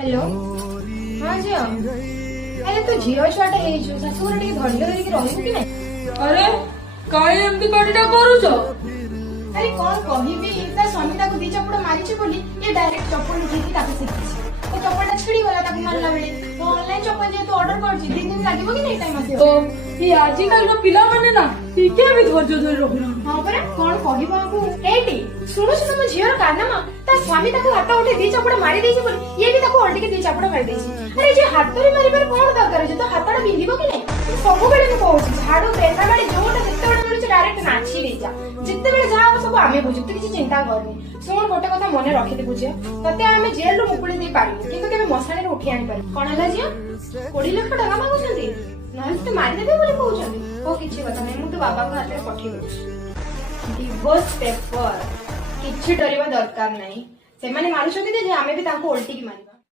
Hello हाँ झील अरे तू झील छुआटा ହେଇଛୁ ଶାଶୁଘର ଟିକେ ଧୈର୍ଯ୍ୟ ଧରିକି ରହିବୁ କି ନାଇଁ? अरे काहे एमती पार्टीटा करूछ? अरे कौन कहबी ता स्वामी ताको दी चपड़ मारिଛି ବୋଲି ये डायरेक्ट चपड़ उठेकी ताको शिखिଛି तो चपड़टा छिड़ी गला ताको मारला बेले तो ऑनलाइन चपड़ जे तो ऑर्डर करछि 3 दिन लागिबो कि नहीं टाइम आसियो तो ये आजिकल रो पिला माने ना टिके भी धैर्य धरि रखिना हां परे कौन कहबो आकु एटी सुनो सुनो मो झियर कारनामा ता स्वामी ताको हाथ उठे दी चपड़ मारी देछि बोली ये भी ताको ऑलरेडी दी चपड़ मारी देछि अरे जे हाथ रे मारी पर कोन दरकार जे तो हाथटा बिंदिबो कि नहीं सब बेले न कहउछि झाड़ू बेना मारी जोटा जत्ते बेले मिलुछि डायरेक्ट नाची दे जा जत्ते बेले जा सब आमे बुझु तू किछि चिंता करनी सुन गोटे कथा मने रखि दे बुझिया तते आमे जेल रो मुकुली दे पारिबो किंतु केबे मसाणी रे उठी आनी पारि कोन हला जिया 20 लाख टका मागुछन्ती नहले तो मारी देबे बोली कहउछन्ती ओ किछि कथा नै मु तो बाबा को हाथे पठी दउछि डिवोर्स पेपर किछि डरिबा दरकार नै से माने मानुछन्ती जे आमे भी ताको उल्टी की मारिबा।